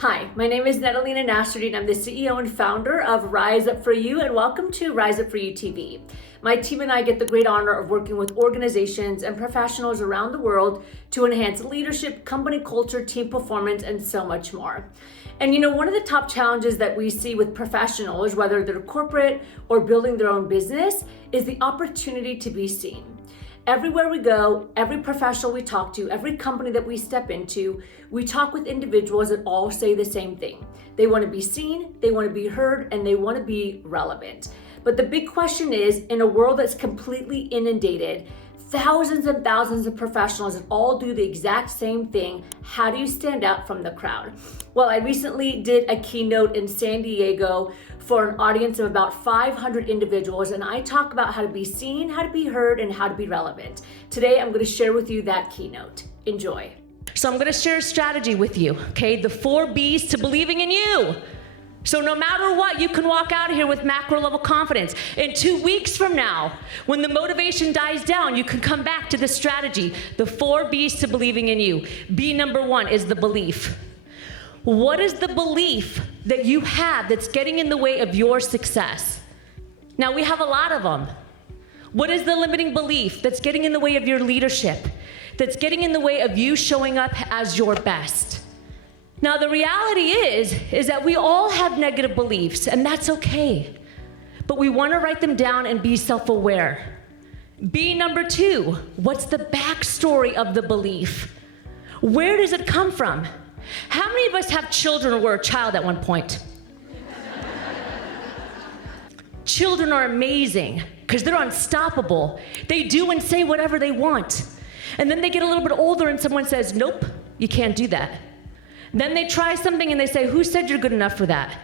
Hi, my name is Natalina Nasrudin and I'm the CEO and founder of Rise Up For You, and welcome to Rise Up For You TV. My team and I get the great honor of working with organizations and professionals around the world to enhance leadership, company culture, team performance, and so much more. And one of the top challenges that we see with professionals, whether they're corporate or building their own business, is the opportunity to be seen. Everywhere we go, every professional we talk to, every company that we step into, we talk with individuals that all say the same thing. They want to be seen, they want to be heard, and they want to be relevant. But the big question is, in a world that's completely inundated, thousands and thousands of professionals that all do the exact same thing, how do you stand out from the crowd? Well, I recently did a keynote in San Diego for an audience of about 500 individuals, and I talk about how to be seen, how to be heard, and how to be relevant. Today, I'm going to share with you that keynote. Enjoy. So I'm going to share a strategy with you, okay? The 4 B's to believing in you. So no matter what, you can walk out of here with macro level confidence. In 2 weeks from now, when the motivation dies down, you can come back to this strategy, the 4 B's to believing in you. B number 1 is the belief. What is the belief that you have that's getting in the way of your success? Now, we have a lot of them. What is the limiting belief that's getting in the way of your leadership, that's getting in the way of you showing up as your best? Now, the reality is that we all have negative beliefs, and that's okay. But we want to write them down and be self-aware. B number 2, what's the backstory of the belief? Where does it come from? How many of us have children or were a child at one point? Children are amazing because they're unstoppable. They do and say whatever they want. And then they get a little bit older and someone says, nope, you can't do that. Then they try something and they say, who said you're good enough for that?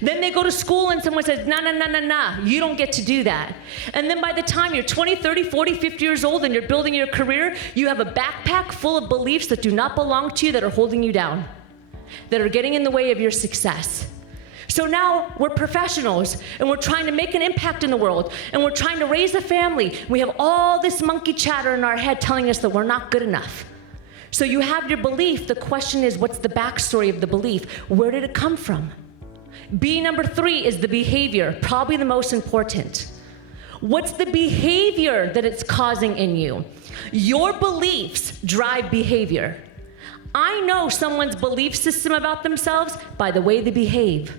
Then they go to school and someone says, nah, you don't get to do that. And then by the time you're 20, 30, 40, 50 years old and you're building your career, you have a backpack full of beliefs that do not belong to you, that are holding you down, that are getting in the way of your success. So now we're professionals and we're trying to make an impact in the world and we're trying to raise a family. We have all this monkey chatter in our head telling us that we're not good enough. So you have your belief. The question is, what's the backstory of the belief? Where did it come from? B number 3 is the behavior, probably the most important. What's the behavior that it's causing in you? Your beliefs drive behavior. I know someone's belief system about themselves by the way they behave.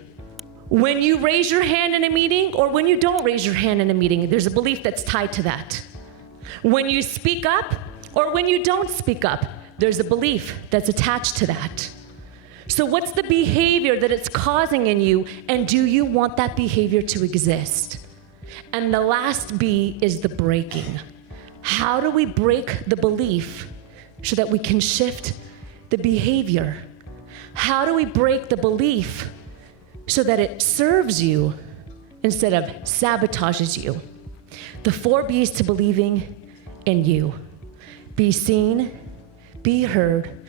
When you raise your hand in a meeting or when you don't raise your hand in a meeting, there's a belief that's tied to that. When you speak up or when you don't speak up, there's a belief that's attached to that. So what's the behavior that it's causing in you, and do you want that behavior to exist? And the last B is the breaking. How do we break the belief so that we can shift the behavior? How do we break the belief so that it serves you instead of sabotages you? The 4 B's to believing in you. Be seen, be heard.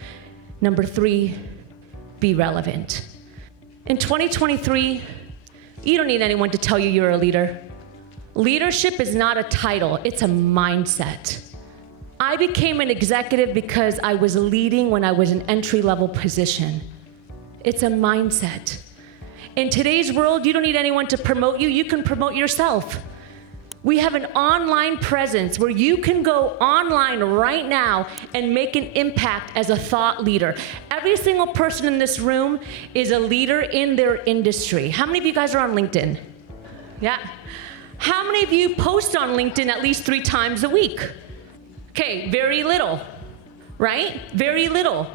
Number 3, be relevant. In 2023, you don't need anyone to tell you you're a leader. Leadership is not a title, it's a mindset. I became an executive because I was leading when I was an entry-level position. It's a mindset. In today's world, you don't need anyone to promote you, you can promote yourself. We have an online presence where you can go online right now and make an impact as a thought leader. Every single person in this room is a leader in their industry. How many of you guys are on LinkedIn? Yeah. How many of you post on LinkedIn at least 3 times a week? Okay, very little, right? Very little.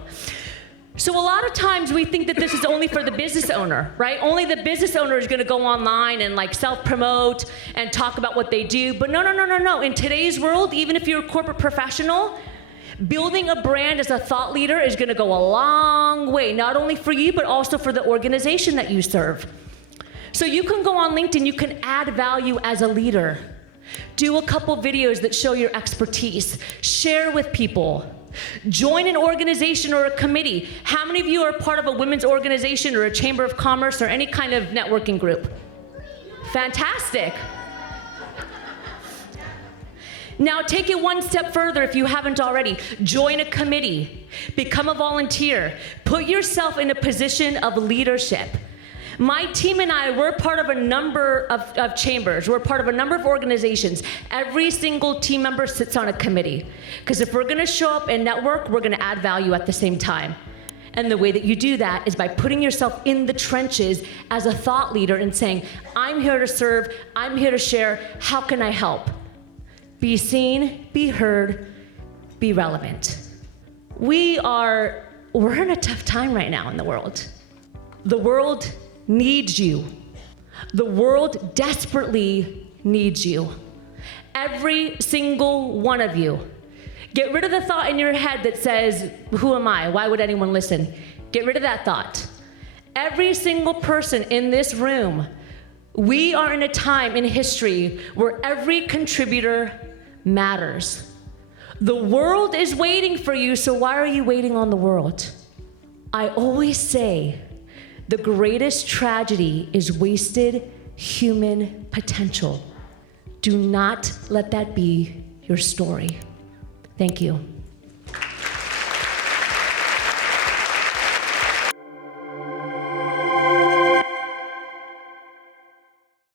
So a lot of times we think that this is only for the business owner, right? Only the business owner is gonna go online and like self-promote and talk about what they do. But no. In today's world, even if you're a corporate professional, building a brand as a thought leader is gonna go a long way, not only for you, but also for the organization that you serve. So you can go on LinkedIn, you can add value as a leader. Do a couple videos that show your expertise. Share with people. Join an organization or a committee. How many of you are part of a women's organization or a chamber of commerce or any kind of networking group? Fantastic. Now take it one step further if you haven't already. Join a committee, become a volunteer, put yourself in a position of leadership. My team and I, we're part of a number of chambers. We're part of a number of organizations. Every single team member sits on a committee. Because if we're gonna show up and network, we're gonna add value at the same time. And the way that you do that is by putting yourself in the trenches as a thought leader and saying, I'm here to serve, I'm here to share, how can I help? Be seen, be heard, be relevant. We're in a tough time right now in the world. The world needs you. The world desperately needs you. Every single one of you. Get rid of the thought in your head that says, who am I? Why would anyone listen? Get rid of that thought. Every single person in this room, we are in a time in history where every contributor matters. The world is waiting for you, so why are you waiting on the world? I always say, the greatest tragedy is wasted human potential. Do not let that be your story. Thank you.